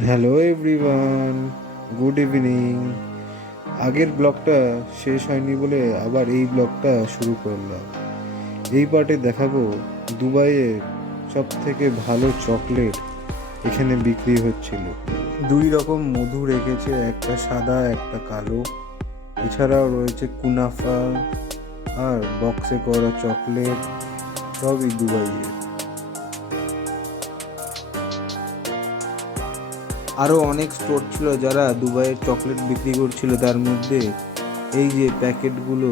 Hello everyone, good evening. আগের ব্লগটা শেষ হয়নি বলে আবার এই ব্লগটা শুরু করলাম। এই পার্টে দেখাবো দুবাইয়ে সব থেকে ভালো চকলেট এখানে বিক্রি হচ্ছিল। দুই রকম মধু রেখেছে, একটা সাদা একটা কালো। এছাড়াও রয়েছে কুনাফা আর বক্সে করা চকলেট, সবই দুবাইয়ের। আরও অনেক স্টোর ছিল যারা দুবাইয়ের চকলেট বিক্রি করছিল। তার মধ্যে এই যে প্যাকেটগুলো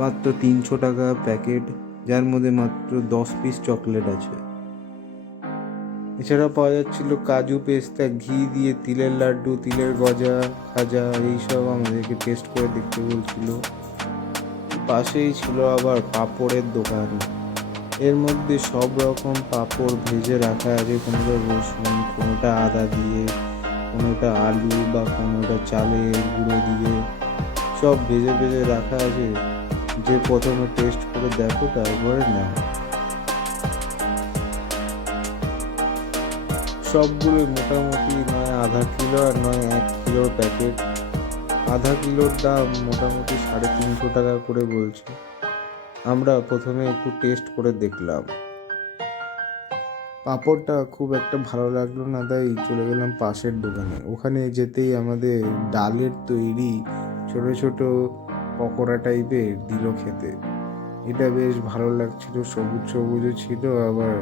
মাত্র 300 টাকা প্যাকেট, যার মধ্যে মাত্র 10 পিস চকলেট আছে। এছাড়া পাওয়া যাচ্ছিল কাজু, পেস্তা, ঘি দিয়ে তিলের লাড্ডু, তিলের গজা, খাজা, এইসব আমাদেরকে টেস্ট করে দেখতে বলছিল। পাশেই ছিল আবার পাঁপড়ের দোকান। এর মধ্যে সব রকম পাঁপড় ভেজে রাখা আছে, কোনোটা রসুন, কোনোটা আদা দিয়ে, কোনোটা আলু বা কোনোটা চালের গুঁড়ো দিয়ে, সব ভেজে ভেজে রাখা আছে। যে প্রথমে টেস্ট করে দেখো, তারপরে নাও। সবগুলো মোটামুটি নয় আধা কিলো আর নয় 1 কিলোর প্যাকেট। আধা কিলোর দাম মোটামুটি 350 টাকা করে বলছে। আমরা প্রথমে একটু টেস্ট করে দেখলাম। পাঁপড়টা খুব একটা ভালো লাগলো না, তাই চলে গেলাম পাশের দোকানে। ওখানে যেতেই আমাদের ডালের তৈরি ছোট ছোট পকোড়া টাইপের দিল খেতে। এটা বেশ ভালো লাগছিল, সবুজ সবুজও ছিল, আবার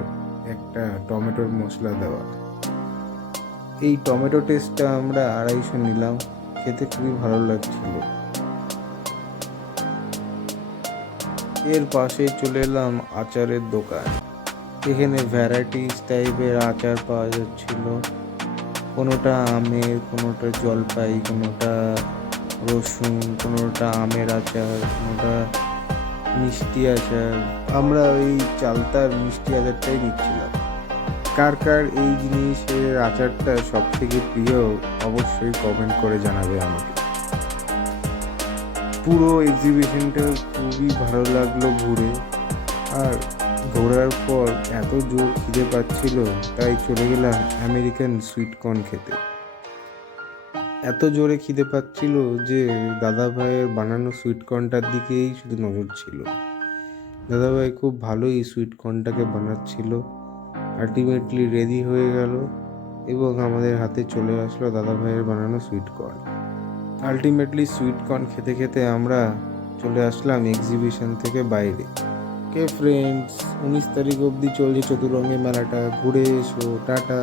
একটা টমেটোর মশলা দেওয়া। এই টমেটো টেস্টটা আমরা 250 নিলাম, খেতে খুবই ভালো লাগছিল। এর পাশে চলে এলাম আচারের দোকান। এখানে ভ্যারাইটিস টাইপের আচার পাওয়া যাচ্ছিল। কোনোটা আমের, কোনোটা জলপাই, কোনোটা রসুন, কোনোটা আমের আচার, কোনোটা মিষ্টি আচার। আমরা ওই চালতার মিষ্টি আচারটাই নিচ্ছিলাম। কার কার এই জিনিসের আচারটা সব থেকে প্রিয় অবশ্যই কমেন্ট করে জানাবে আমাকে। পুরো এক্সিবিশনটা খুবই ভালো লাগলো ঘুরে। আর ঘোরার পর এত জোর খিদে পাচ্ছিল, তাই চলে গেলাম আমেরিকান সুইটকর্ন খেতে। এত জোরে খিদে পাচ্ছিল যে দাদা ভাইয়ের বানানো সুইটকর্নটার দিকেই শুধু নজর ছিল। দাদা ভাই খুব ভালোই সুইটকর্নটাকে বানাচ্ছিল। আলটিমেটলি রেডি হয়ে গেল এবং আমাদের হাতে চলে আসলো দাদা ভাইয়ের বানানো সুইটকর্ন। আলটিমেটলি সুইটকর্ন খেতে খেতে আমরা চলে আসলাম এক্সিবিশন থেকে বাইরে। ফ্রেন্ডস, 19 তারিখ অবধি চলছে চতুরঙ্গি মেলাটা, ঘুরে এসো, টাটা।